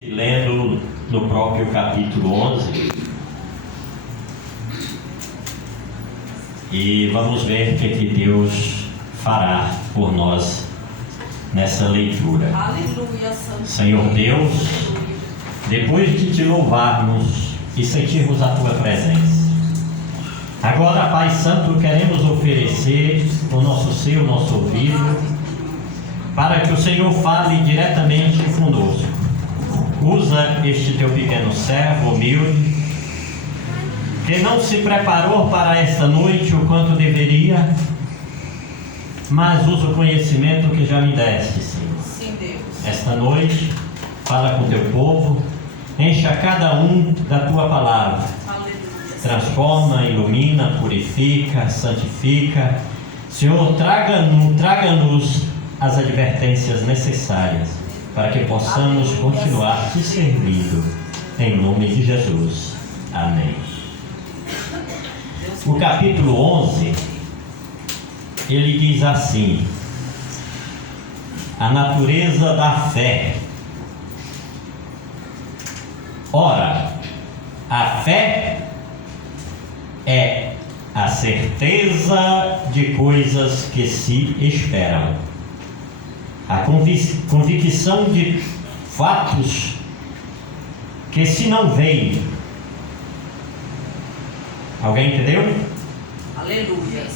Lendo no próprio capítulo 11, e vamos ver o que Deus fará por nós nessa leitura. Aleluia, Santo. Senhor Deus, depois de te louvarmos e sentirmos a tua presença, agora, Pai Santo, queremos oferecer o nosso ser, o nosso ouvido, para que o Senhor fale diretamente conosco. Usa este teu pequeno servo humilde, que não se preparou para esta noite o quanto deveria, mas usa o conhecimento que já me deste, Senhor. Sim, Deus. Esta noite, fala com teu povo, encha cada um da tua palavra, Aleluia. transforma, ilumina, purifica, santifica. Senhor, traga-nos as advertências necessárias, para que possamos continuar te servindo, em nome de Jesus. Amém. O capítulo 11, ele diz assim: a natureza da fé. Ora, a fé é a certeza de coisas que se esperam, a convicção de fatos que se não veem. Alguém entendeu? Aleluia.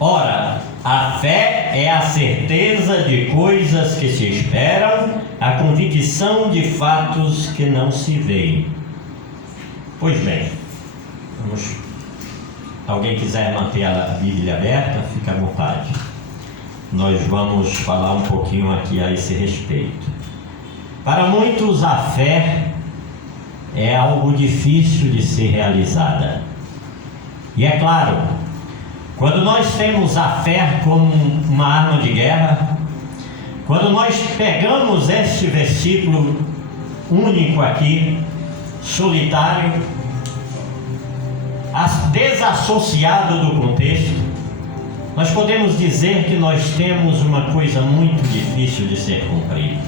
Ora, a fé é a certeza de coisas que se esperam, a convicção de fatos que não se veem. Pois bem, vamos. Alguém quiser manter a Bíblia aberta, fica à vontade. Nós vamos falar um pouquinho aqui a esse respeito. Para muitos, a fé é algo difícil de ser realizada. E é claro, quando nós temos a fé como uma arma de guerra, quando nós pegamos este versículo único aqui, solitário, desassociado do contexto, nós podemos dizer que nós temos uma coisa muito difícil de ser cumprida.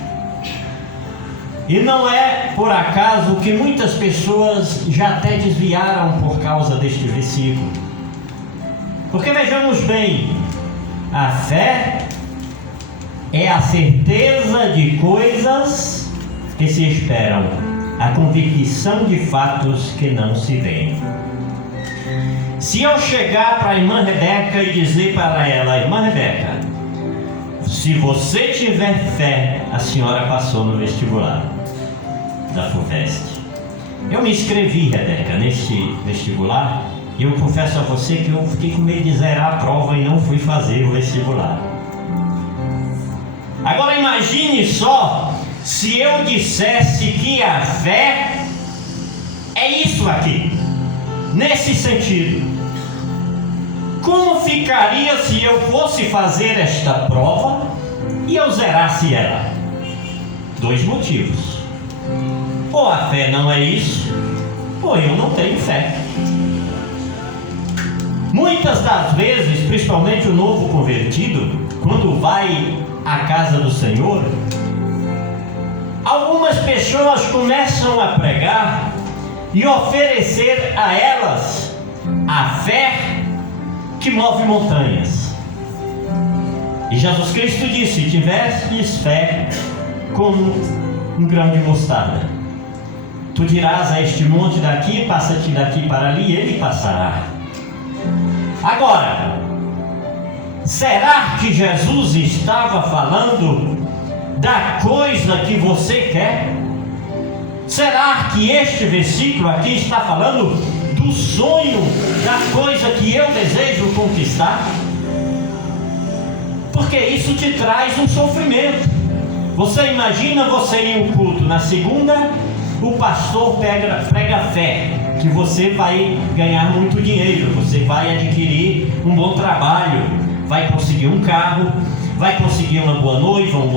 E não é por acaso que muitas pessoas já até desviaram por causa deste versículo. Porque vejamos bem, a fé é a certeza de coisas que se esperam, a convicção de fatos que não se veem. Se eu chegar para a irmã Rebeca e dizer para ela: irmã Rebeca, se você tiver fé, a senhora passou no vestibular da FUVEST. Eu me inscrevi, Rebeca, neste vestibular, e eu confesso a você que eu fiquei com medo de zerar a prova e não fui fazer o vestibular. Agora imagine só se eu dissesse que a fé é isso aqui, nesse sentido. Como ficaria se eu fosse fazer esta prova e eu zerasse ela? Dois motivos: ou a fé não é isso, ou eu não tenho fé. Muitas das vezes, principalmente o novo convertido, quando vai à casa do Senhor, algumas pessoas começam a pregar e oferecer a elas a fé que move montanhas. E Jesus Cristo disse: tivestes fé como um grão de mostarda, tu dirás a este monte daqui, passa-te daqui para ali, e ele passará. Agora, será que Jesus estava falando da coisa que você quer? Será que este versículo aqui está falando do sonho, da coisa que eu desejo conquistar? Porque isso te traz um sofrimento. Você imagina você ir ao culto na segunda, o pastor prega fé, que você vai ganhar muito dinheiro, você vai adquirir um bom trabalho, vai conseguir um carro, vai conseguir uma boa noiva, um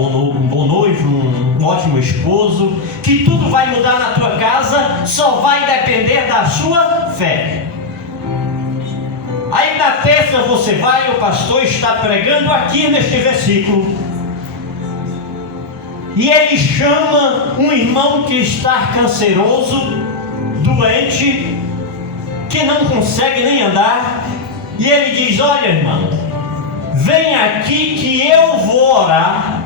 bom noivo, um ótimo esposo, que tudo vai mudar na tua casa, só vai depender da sua fé. Aí na terça você vai, o pastor está pregando aqui neste versículo, e ele chama um irmão que está canceroso, doente, que não consegue nem andar, e ele diz: olha, irmão, vem aqui que eu vou orar,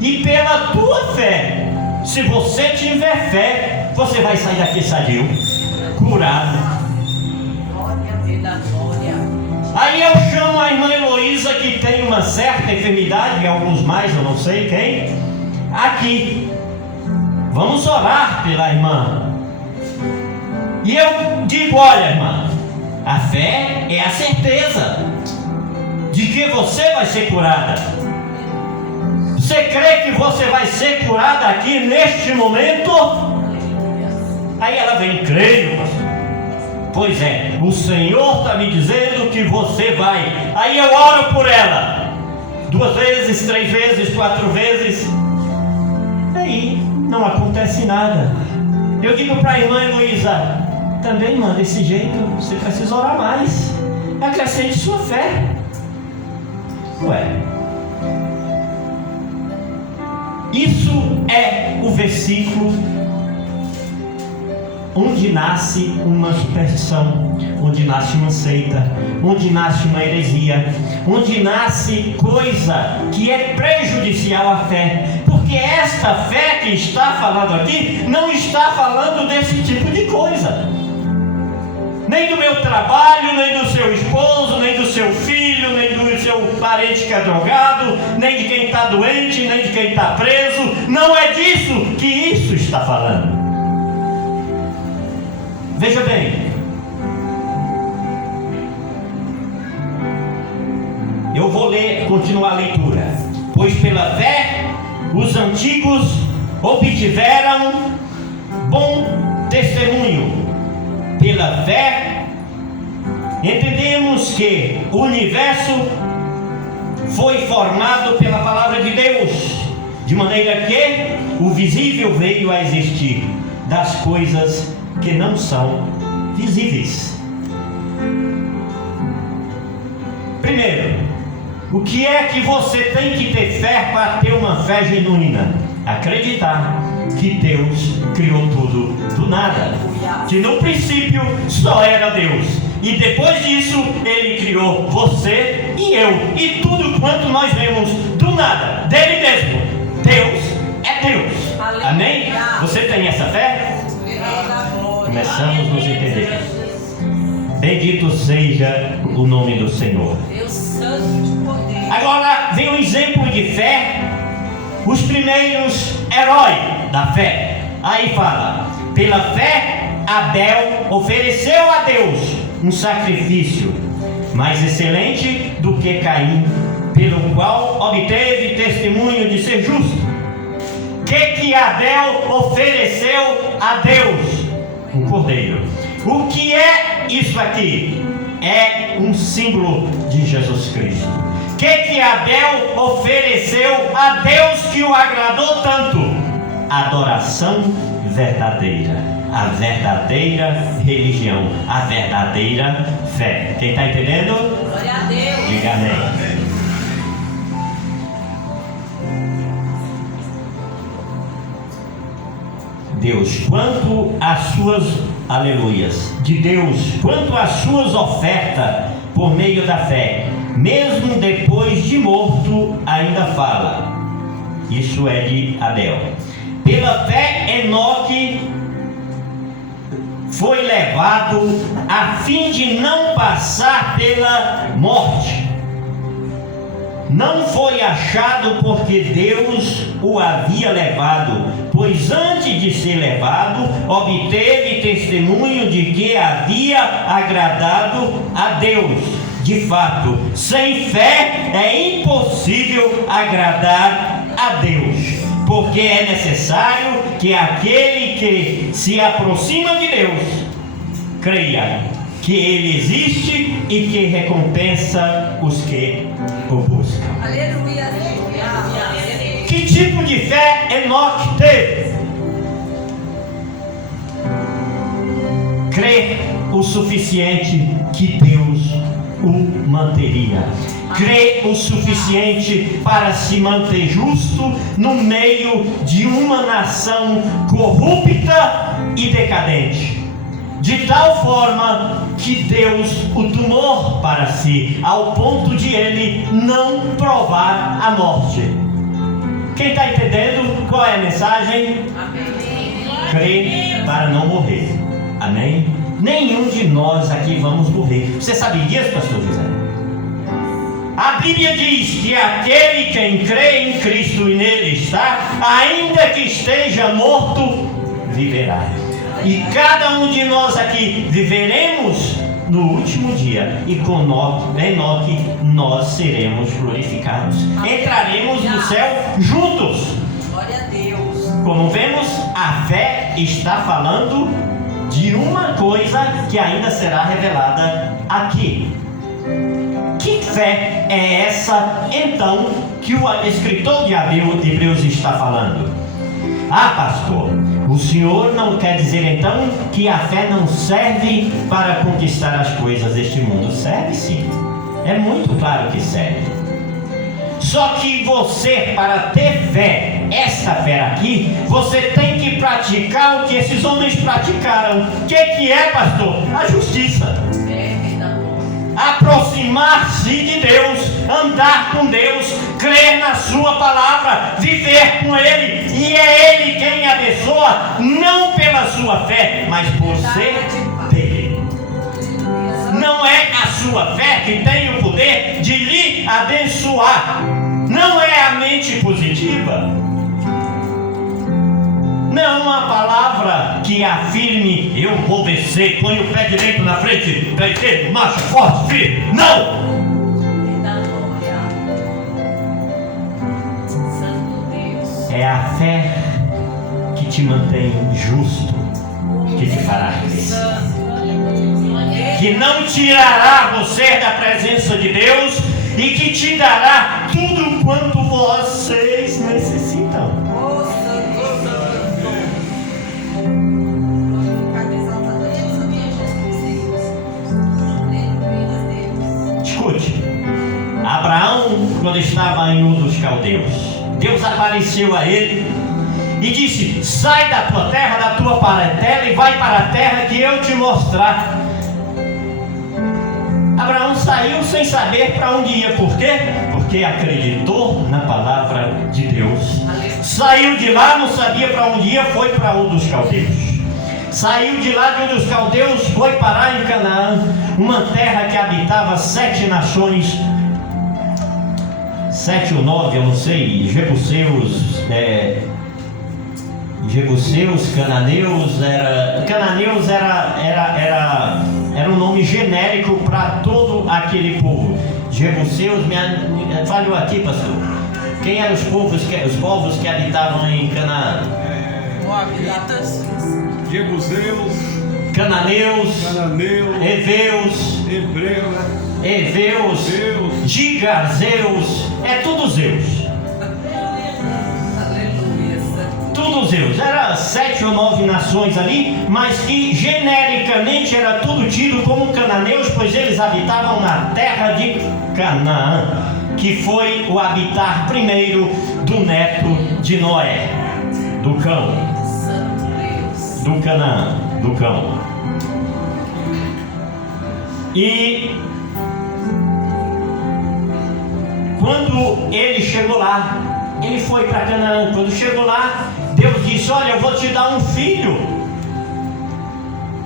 e pela tua fé, se você tiver fé, você vai sair daqui sadio, curado. Aí eu chamo a irmã Heloísa, que tem uma certa enfermidade, e alguns mais, eu não sei quem, aqui. Vamos orar pela irmã. E eu digo: olha, irmã, a fé é a certeza de que você vai ser curada. Você crê que você vai ser curada aqui neste momento? Aí ela vem: creio, pastor. Pois é, o Senhor está me dizendo que você vai. Aí eu oro por ela 2 vezes, 3 vezes, 4 vezes. Aí não acontece nada. Eu digo para a irmã Heloísa: também, irmã, desse jeito você precisa orar mais. Acrescente sua fé. Ué, isso é o versículo onde nasce uma superstição, onde nasce uma seita, onde nasce uma heresia, onde nasce coisa que é prejudicial à fé. Porque esta fé que está falando aqui não está falando desse tipo de coisa. Nem do meu trabalho, nem do seu esposo, nem do seu filho, nem do seu parente que é drogado, nem de quem está doente, nem de quem está preso. Não é disso que isso está falando. Veja bem, eu vou continuar a leitura. Pois pela fé os antigos obtiveram bom testemunho. Pela fé entendemos que o universo foi formado pela palavra de Deus, de maneira que o visível veio a existir das coisas que não são visíveis. Primeiro, o que é que você tem que ter fé para ter uma fé genuína? Acreditar que Deus criou tudo do nada, que no princípio só era Deus, e depois disso Ele criou você e eu, e tudo quanto nós vemos do nada, dele mesmo. Deus é Deus. Amém? Você tem essa fé? Começamos a nos entender. Bendito seja o nome do Senhor. Agora vem um exemplo de fé. Os primeiros heróis da fé. Aí fala: pela fé Abel ofereceu a Deus um sacrifício mais excelente do que Caim, pelo qual obteve testemunho de ser justo. O que Abel ofereceu a Deus? Um cordeiro. O que é isso aqui? É um símbolo de Jesus Cristo. O que Abel ofereceu a Deus que o agradou tanto? Adoração verdadeira, a verdadeira religião, a verdadeira fé. Quem está entendendo? Glória a Deus. Diga amém. Deus, quanto às suas aleluias, de Deus, quanto às suas ofertas por meio da fé, mesmo depois de morto, ainda fala. Isso é de Abel. Pela fé, Enoque foi levado a fim de não passar pela morte. Não foi achado porque Deus o havia levado, pois antes de ser levado, obteve testemunho de que havia agradado a Deus. De fato, sem fé é impossível agradar a Deus, porque é necessário que aquele que se aproxima de Deus creia que Ele existe e que recompensa os que o buscam. Aleluia, aleluia. Que tipo de fé Enoque teve? Crer o suficiente que Deus o manteria. crê o suficiente para se manter justo no meio de uma nação corrupta e decadente, de tal forma que Deus o tomou para si, ao ponto de ele não provar a morte. Quem está entendendo qual é a mensagem? Crê para não morrer. Amém? Nenhum de nós aqui vamos morrer. Você sabe disso, pastor José? A Bíblia diz que aquele quem crê em Cristo e nele está, ainda que esteja morto, viverá. E cada um de nós aqui viveremos no último dia, e com Enoque nós seremos glorificados. Entraremos no céu juntos. Glória a Deus. Como vemos, a fé está falando de uma coisa que ainda será revelada aqui. Que fé é essa, então, que o escritor de Hebreus está falando? Ah, pastor, o senhor não quer dizer então que a fé não serve para conquistar as coisas deste mundo? Serve sim, é muito claro que serve. Só que você, para ter fé, essa fé aqui, você tem que praticar o que esses homens praticaram. O que é, pastor? A justiça. Aproximar-se de Deus, andar com Deus, crer na sua palavra, viver com Ele, e é Ele quem abençoa, não pela sua fé, mas por ser dele. Não é a sua fé que tem o poder de lhe abençoar, não é a mente positiva, não a palavra que afirme: eu vou vencer, põe o pé direito na frente, pé esquerdo, marcha, forte, firme. Não! É a fé que te mantém justo, que te fará crescer, que não tirará você da presença de Deus e que te dará tudo quanto vocês necessitam. Abraão, quando estava em Ur dos Caldeus, Deus apareceu a ele e disse: sai da tua terra, da tua parentela e vai para a terra que eu te mostrar. Abraão saiu sem saber para onde ia. Por quê? Porque acreditou na palavra de Deus. Saiu de lá, não sabia para onde ia, foi para Ur dos Caldeus. Saiu de lá de Ur dos Caldeus, foi parar em Canaã, uma terra que habitava 7 nações, 7 ou 9, eu não sei, Jebuseus, cananeus, era um nome genérico para todo aquele povo. Jebuseus, falhou aqui, pastor. Quem eram os povos que habitavam em Canaã? Moabitas, Jebuseus, Cananeus, Heveus, Gigazeus, é tudo Zeus. Tudo Zeus. Era 7 ou 9 nações ali, mas que genericamente era tudo tido como cananeus, pois eles habitavam na terra de Canaã, que foi o habitar primeiro do neto de Noé, do cão, do Canaã, do cão. E quando ele chegou lá, ele foi para Canaã. Quando chegou lá, Deus disse: olha, eu vou te dar um filho,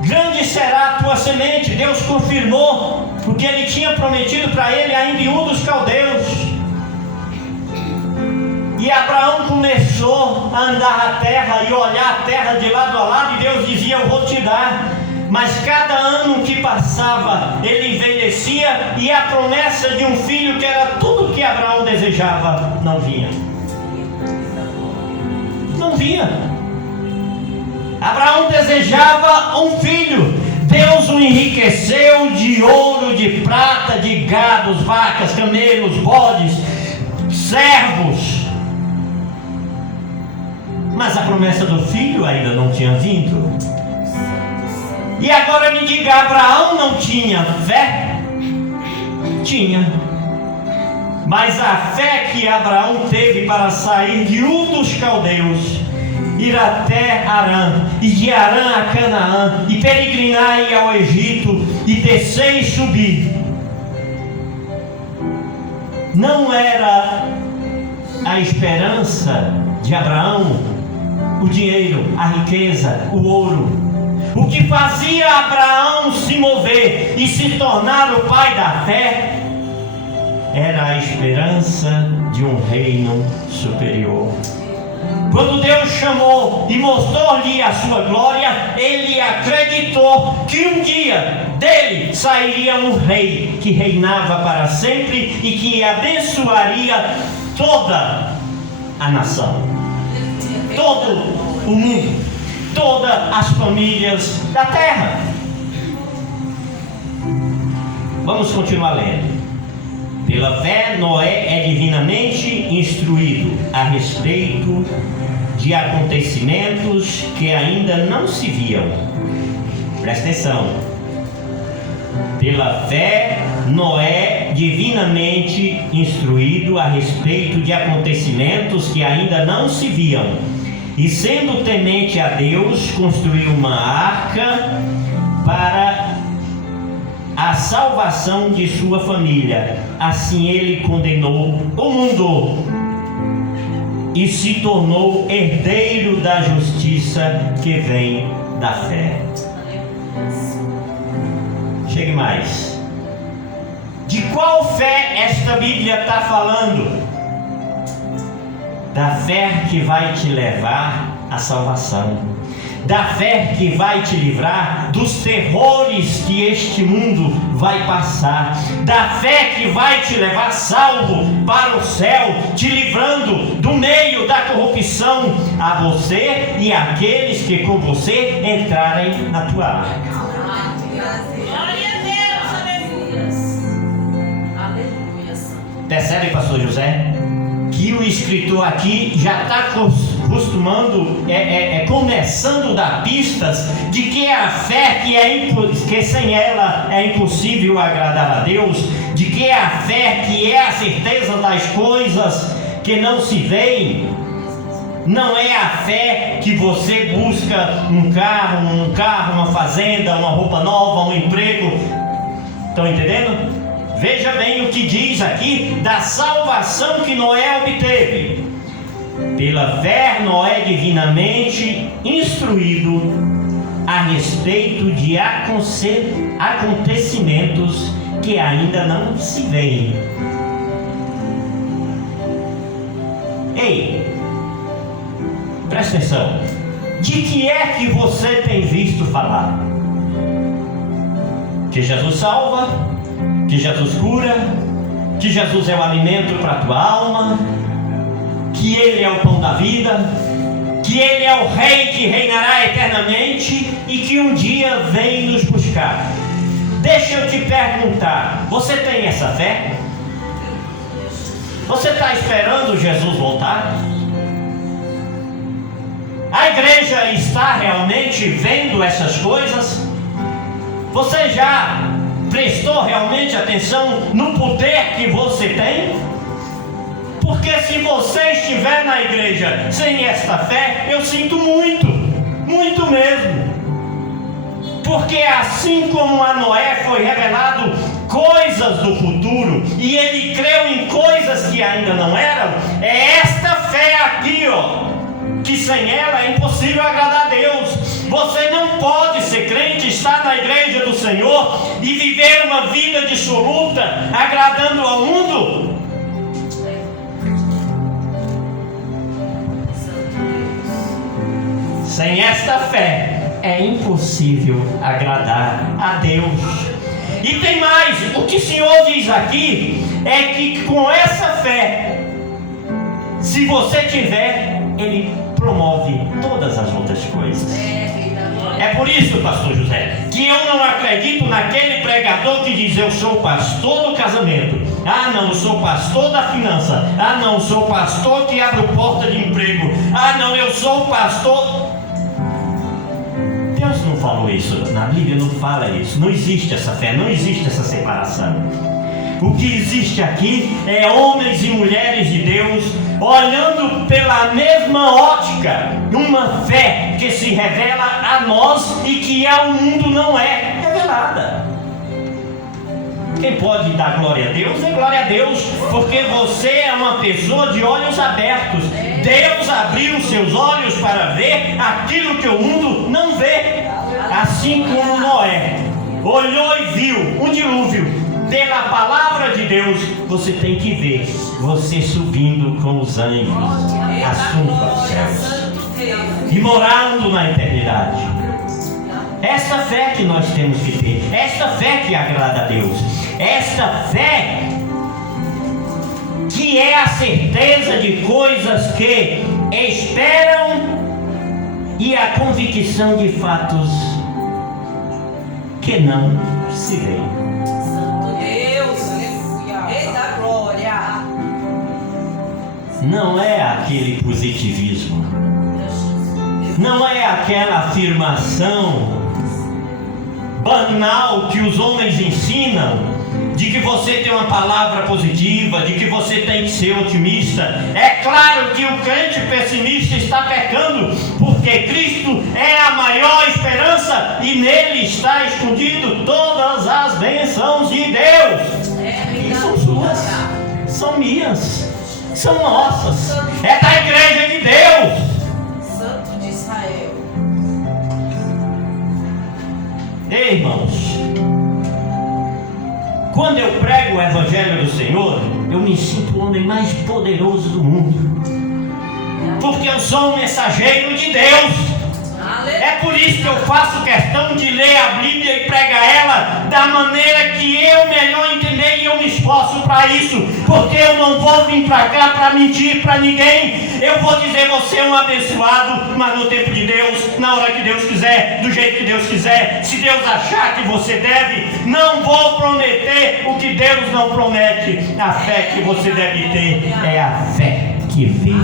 grande será a tua semente. Deus confirmou o que ele tinha prometido para ele ainda em Ur dos Caldeus. E Abraão começou a andar a terra e olhar a terra de lado a lado, e Deus dizia: eu vou te dar. Mas cada ano que passava, ele envelhecia, e a promessa de um filho, que era tudo que Abraão desejava, não vinha. Não vinha. Abraão desejava um filho. Deus o enriqueceu de ouro, de prata, de gados, vacas, camelos, bodes, servos. Mas a promessa do filho ainda não tinha vindo. E agora me diga, Abraão não tinha fé? Tinha. Mas a fé que Abraão teve para sair de Ur dos Caldeus, ir até Harã, e de Harã a Canaã, e peregrinar e ao Egito, e descer e subir, não era a esperança de Abraão o dinheiro, a riqueza, o ouro. O que fazia Abraão se mover e se tornar o pai da fé era a esperança de um reino superior. Quando Deus chamou e mostrou-lhe a sua glória, ele acreditou que um dia dele sairia um rei que reinava para sempre e que abençoaria toda a nação, todo o mundo, todas as famílias da terra. Vamos continuar lendo. Pela fé, Noé é divinamente instruído a respeito de acontecimentos que ainda não se viam. Presta atenção. Pela fé, Noé, divinamente instruído a respeito de acontecimentos que ainda não se viam, e sendo temente a Deus, construiu uma arca para a salvação de sua família. Assim ele condenou o mundo e se tornou herdeiro da justiça que vem da fé. Chegue mais. De qual fé esta Bíblia está falando? Da fé que vai te levar à salvação, da fé que vai te livrar dos terrores que este mundo vai passar, da fé que vai te levar salvo para o céu, te livrando do meio da corrupção, a você e aqueles que com você entrarem na tua arca. Glória a Deus, aleluia. Percebe, pastor José, que o escritor aqui já está começando a dar pistas de que a fé que sem ela é impossível agradar a Deus, de que a fé que é a certeza das coisas que não se veem, não é a fé que você busca um carro, uma fazenda, uma roupa nova, um emprego. Estão entendendo? Veja bem o que diz aqui da salvação que Noé obteve. Pela fé, Noé divinamente instruído a respeito de acontecimentos que ainda não se veem. Ei, presta atenção. De que é que você tem visto falar? Que Jesus salva? Que Jesus cura? Que Jesus é o alimento para a tua alma? Que Ele é o pão da vida? Que Ele é o Rei que reinará eternamente e que um dia vem nos buscar? Deixa eu te perguntar, você tem essa fé? Você está esperando Jesus voltar? A igreja está realmente vendo essas coisas? Você já prestou realmente atenção no poder que você tem? Porque se você estiver na igreja sem esta fé, eu sinto muito, muito mesmo. Porque assim como a Noé foi revelado coisas do futuro e ele creu em coisas que ainda não eram, é esta fé aqui, que sem ela é impossível agradar a Deus. Você não pode ser crente, estar na igreja do Senhor e viver uma vida dissoluta, agradando ao mundo. Sem esta fé é impossível agradar a Deus. E tem mais, o que o Senhor diz aqui é que com essa fé, se você tiver, Ele promove todas as outras coisas. É por isso, pastor José, que eu não acredito naquele pregador que diz: eu sou pastor do casamento, ah não, eu sou pastor da finança, ah não, eu sou pastor que abre porta de emprego, ah não, eu sou pastor. Deus não falou isso, na Bíblia não fala isso, não existe essa fé, não existe essa separação. O que existe aqui é homens e mulheres de Deus olhando pela mesma ótica, uma fé que se revela a nós e que ao mundo não é revelada. Quem pode dar glória a Deus é glória a Deus, porque você é uma pessoa de olhos abertos. Deus abriu seus olhos para ver aquilo que o mundo não vê. Assim como Noé olhou e viu um dilúvio, pela palavra de Deus, você tem que ver você subindo com os anjos, assunto aos céus e morando na eternidade. Esta fé que nós temos que ter, esta fé que agrada a Deus, esta fé que é a certeza de coisas que esperam e a convicção de fatos que não se veem. Não é aquele positivismo, não é aquela afirmação banal que os homens ensinam, de que você tem uma palavra positiva, de que você tem que ser otimista. É claro que o crente pessimista está pecando, porque Cristo é a maior esperança e nele está escondido todas as bênçãos de Deus. E são suas, são minhas, são nossas, é da igreja de Deus. Santo de Israel. Ei, irmãos, quando eu prego o Evangelho do Senhor, eu me sinto o homem mais poderoso do mundo, porque eu sou um mensageiro de Deus. É por isso que eu faço questão de ler a Bíblia e pregar ela da maneira que eu melhor entender, e eu me esforço para isso, porque eu não vou vir para cá para mentir para ninguém. Eu vou dizer: você é um abençoado, mas no tempo de Deus, na hora que Deus quiser, do jeito que Deus quiser, se Deus achar que você deve. Não vou prometer o que Deus não promete. A fé que você deve ter é a fé que vê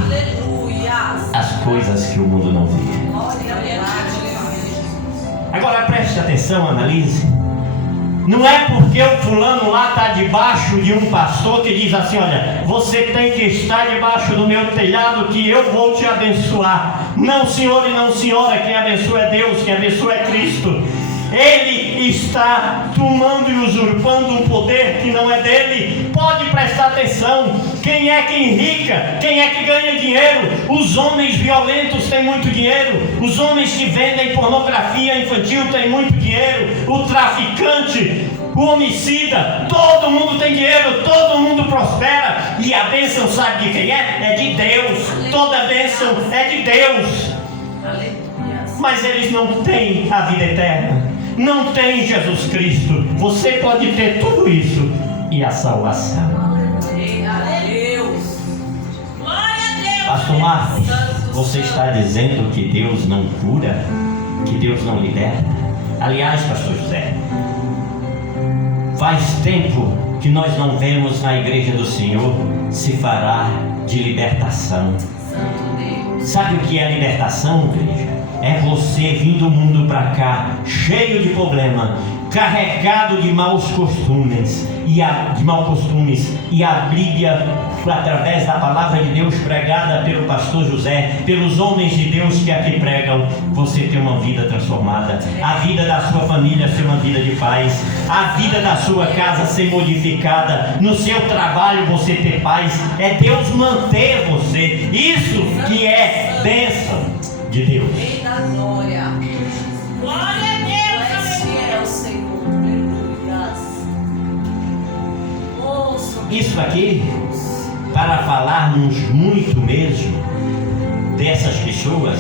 as coisas que o mundo não vê. Agora preste atenção, analise. Não é porque o fulano lá está debaixo de um pastor que diz assim: olha, você tem que estar debaixo do meu telhado que eu vou te abençoar. Não, senhor e não, senhora, quem abençoa é Deus, quem abençoa é Cristo. Ele está tomando e usurpando um poder que não é dele. Pode prestar atenção. Quem é que enrica? Quem é que ganha dinheiro? Os homens violentos têm muito dinheiro. Os homens que vendem pornografia infantil têm muito dinheiro. O traficante, o homicida, todo mundo tem dinheiro, todo mundo prospera. E a bênção, sabe de quem é? É de Deus. Toda bênção é de Deus. Mas eles não têm a vida eterna, não têm Jesus Cristo. Você pode ter tudo isso e a salvação. Pastor Marcos, você está dizendo que Deus não cura, que Deus não liberta? Aliás, pastor José, faz tempo que nós não vemos na igreja do Senhor se falar de libertação. Sabe o que é libertação, igreja? É você vir do mundo para cá, cheio de problema, carregado de maus costumes, e a Bíblia, através da palavra de Deus pregada pelo pastor José, pelos homens de Deus que aqui pregam, você ter uma vida transformada, a vida da sua família ser uma vida de paz, a vida da sua casa ser modificada, no seu trabalho você ter paz. É Deus manter você. Isso que é bênção de Deus. Glória. Glória a Deus. É o Senhor. Isso aqui, para falarmos muito mesmo dessas pessoas,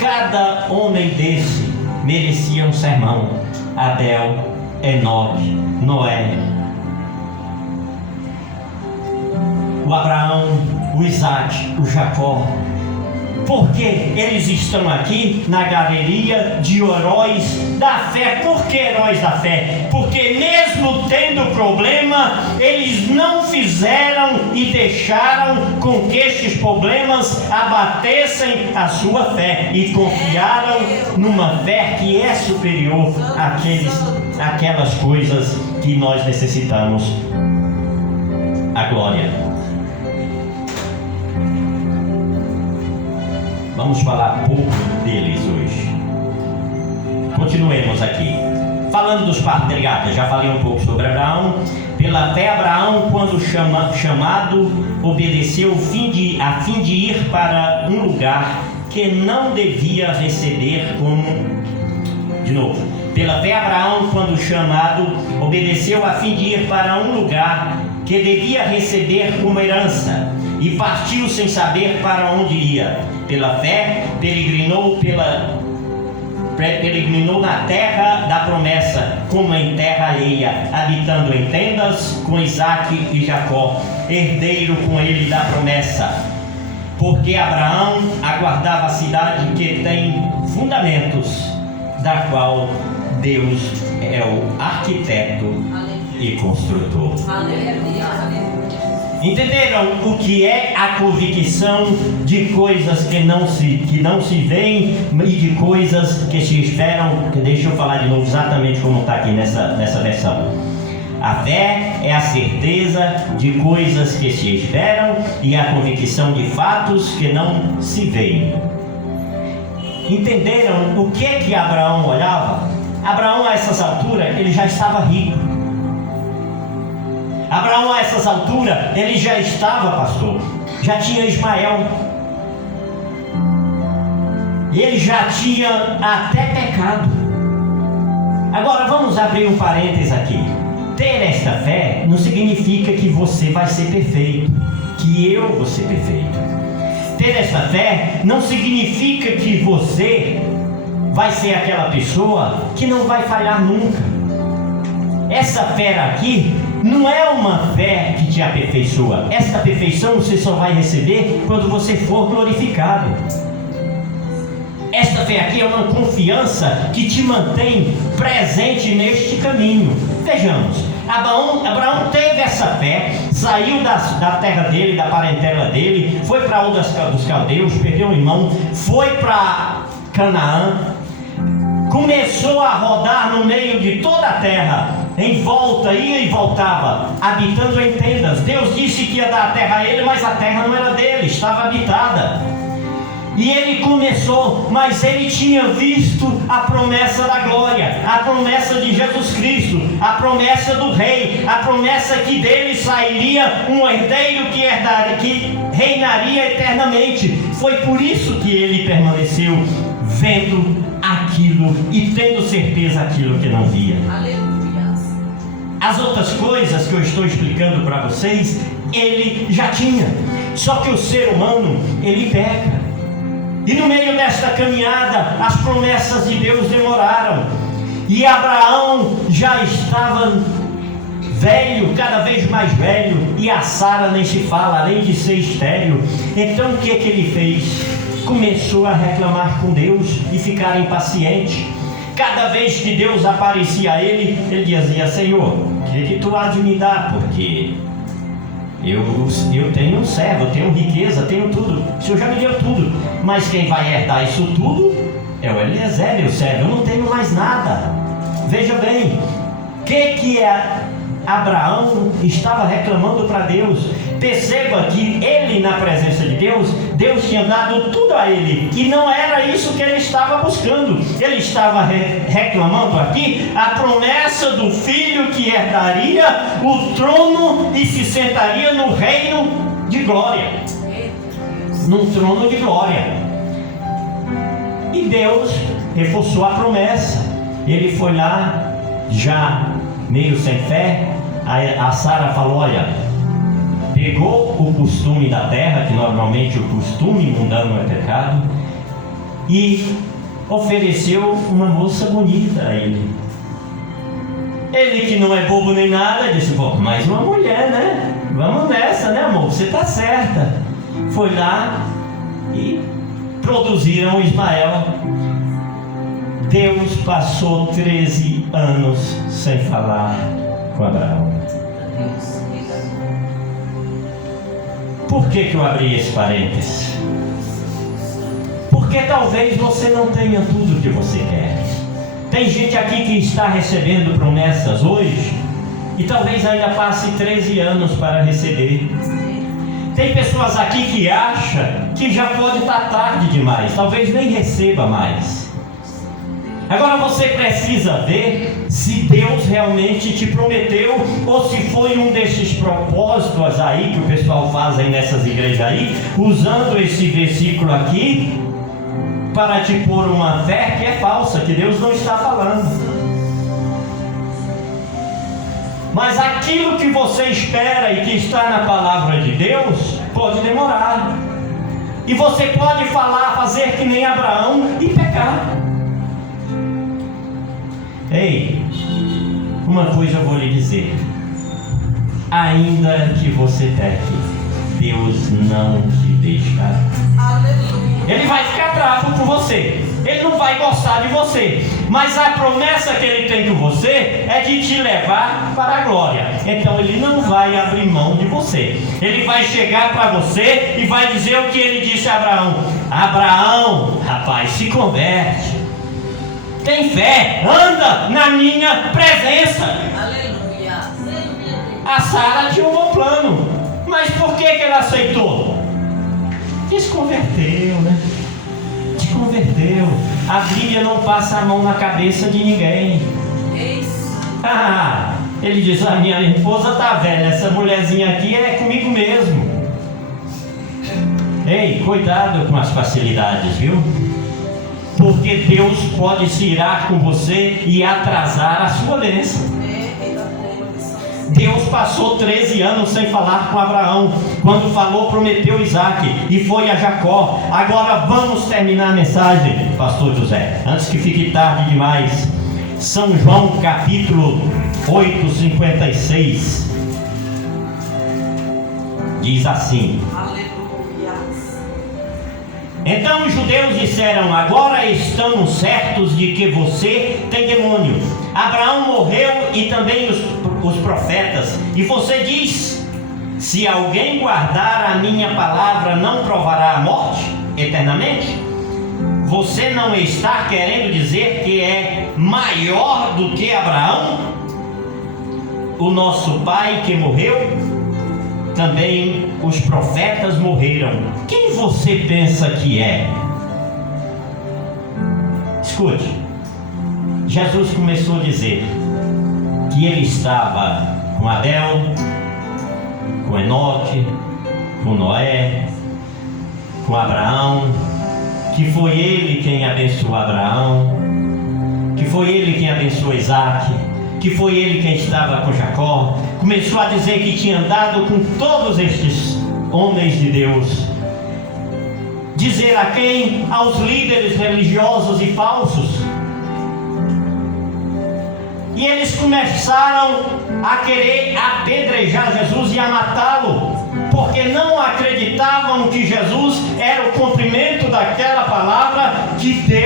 cada homem desse merecia um sermão. Abel, Enoque, Noé, o Abraão, o Isaac, o Jacó. Porque eles estão aqui na galeria de heróis da fé. Por que heróis da fé? Porque mesmo tendo problema, eles não fizeram e deixaram com que estes problemas abatessem a sua fé, e confiaram numa fé que é superior àquelas coisas que nós necessitamos a glória. Vamos falar pouco deles hoje. Continuemos aqui. Falando dos patriarcas, já falei um pouco sobre Abraão. Pela fé, Abraão, quando chamado, obedeceu a fim de ir para um lugar que não devia receber como... De novo. Pela fé, Abraão, quando chamado, obedeceu a fim de ir para um lugar que devia receber como herança, e partiu sem saber para onde ia. Pela fé, peregrinou na terra da promessa, como em terra alheia, habitando em tendas com Isaque e Jacó, herdeiro com ele da promessa. Porque Abraão aguardava a cidade que tem fundamentos, da qual Deus é o arquiteto e construtor. Entenderam o que é a convicção de coisas que não se veem e de coisas que se esperam? Deixa eu falar de novo exatamente como está aqui nessa versão. A fé é a certeza de coisas que se esperam e a convicção de fatos que não se veem. Entenderam o que Abraão olhava? Abraão, a essas alturas, ele já estava rico. Abraão, a essas alturas, ele já estava, pastor, já tinha Ismael. E ele já tinha até pecado. Agora vamos abrir um parênteses aqui. Ter esta fé não significa que você vai ser perfeito, que eu vou ser perfeito. Ter esta fé não significa que você vai ser aquela pessoa que não vai falhar nunca. Essa fé aqui não é uma fé que te aperfeiçoa. Esta perfeição você só vai receber quando você for glorificado. Esta fé aqui é uma confiança que te mantém presente neste caminho. Vejamos, Abraão teve essa fé, saiu da terra dele, da parentela dele, foi para Ur dos Caldeus, perdeu um irmão, foi para Canaã, começou a rodar no meio de toda a terra, em volta, ia e voltava, habitando em tendas. Deus disse que ia dar a terra a ele, mas a terra não era dele, estava habitada. E ele começou, mas ele tinha visto a promessa da glória, a promessa de Jesus Cristo, a promessa do rei, a promessa que dele sairia um herdeiro que reinaria eternamente. Foi por isso que ele permaneceu vendo aquilo e tendo certeza aquilo que não via. Aleluia. As outras coisas que eu estou explicando para vocês, ele já tinha. Só que o ser humano, ele peca. E no meio desta caminhada, as promessas de Deus demoraram. E Abraão já estava velho, cada vez mais velho. E a Sara nem se fala, além de ser estéril. Então o que ele fez? Começou a reclamar com Deus e ficar impaciente. Cada vez que Deus aparecia a ele, ele dizia: Senhor, o que tu há de me dar? Porque eu tenho um servo, eu tenho riqueza, tenho tudo. O Senhor já me deu tudo. Mas quem vai herdar isso tudo é o Eliezer, meu servo. Eu não tenho mais nada. Veja bem, o que Abraão estava reclamando para Deus? Perceba que ele, na presença de Deus, Deus tinha dado tudo a ele, e não era isso que ele estava buscando. Ele estava reclamando aqui a promessa do filho que herdaria o trono e se sentaria no reino de glória, num trono de glória. E Deus reforçou a promessa. Ele foi lá, já meio sem fé. A Sara falou: olha, pegou o costume da terra, que normalmente o costume mundano é pecado, e ofereceu uma moça bonita a ele. Ele, que não é bobo nem nada, disse: bom, mais uma mulher, né? Vamos nessa, né, amor? Você está certa. Foi lá e produziram Ismael. Deus passou 13 anos sem falar com Abraão. Por que eu abri esse parênteses? Porque talvez você não tenha tudo o que você quer. Tem gente aqui que está recebendo promessas hoje E talvez ainda passe 13 anos para receber. Tem pessoas aqui que acham que já pode estar tarde demais, talvez nem receba mais. Agora você precisa ver se Deus realmente te prometeu, ou se foi um desses propósitos aí que o pessoal faz aí nessas igrejas aí, usando esse versículo aqui para te pôr uma fé que é falsa, que Deus não está falando. Mas aquilo que você espera e que está na palavra de Deus pode demorar. E você pode fazer que nem Abraão e pecar. Ei, uma coisa eu vou lhe dizer: ainda que você peque, Deus não te deixará. Ele vai ficar bravo com você, ele não vai gostar de você, mas a promessa que ele tem com você é de te levar para a glória. Então ele não vai abrir mão de você. Ele vai chegar para você e vai dizer o que ele disse a Abraão: Abraão, rapaz, se converte, tem fé, anda na minha presença. Aleluia. A Sara tinha um bom plano, mas por que ela aceitou? Desconverteu, né? Desconverteu. A Bíblia não passa a mão na cabeça de ninguém. Ele diz: a minha esposa está velha, essa mulherzinha aqui é comigo mesmo. Ei, cuidado com as facilidades, viu? Porque Deus pode se irar com você e atrasar a sua bênção. Deus passou 13 anos sem falar com Abraão. Quando falou, prometeu Isaac e foi a Jacó. Agora vamos terminar a mensagem, pastor José, antes que fique tarde demais. São João capítulo 8, 56 diz assim: então os judeus disseram: agora estamos certos de que você tem demônio. Abraão morreu e também os profetas, e você diz: se alguém guardar a minha palavra, não provará a morte eternamente? Você não está querendo dizer que é maior do que Abraão, o nosso pai que morreu? Também os profetas morreram. Quem você pensa que é? Escute, Jesus começou a dizer que ele estava com Abel, com Enoque, com Noé, com Abraão, que foi ele quem abençoou Abraão, que foi ele quem abençoou Isaac, que foi ele quem estava com Jacó. Começou a dizer que tinha andado com todos estes homens de Deus. Dizer a quem? Aos líderes religiosos e falsos. E eles começaram a querer apedrejar Jesus e a matá-lo, porque não acreditavam que Jesus era o cumprimento daquela palavra que Deus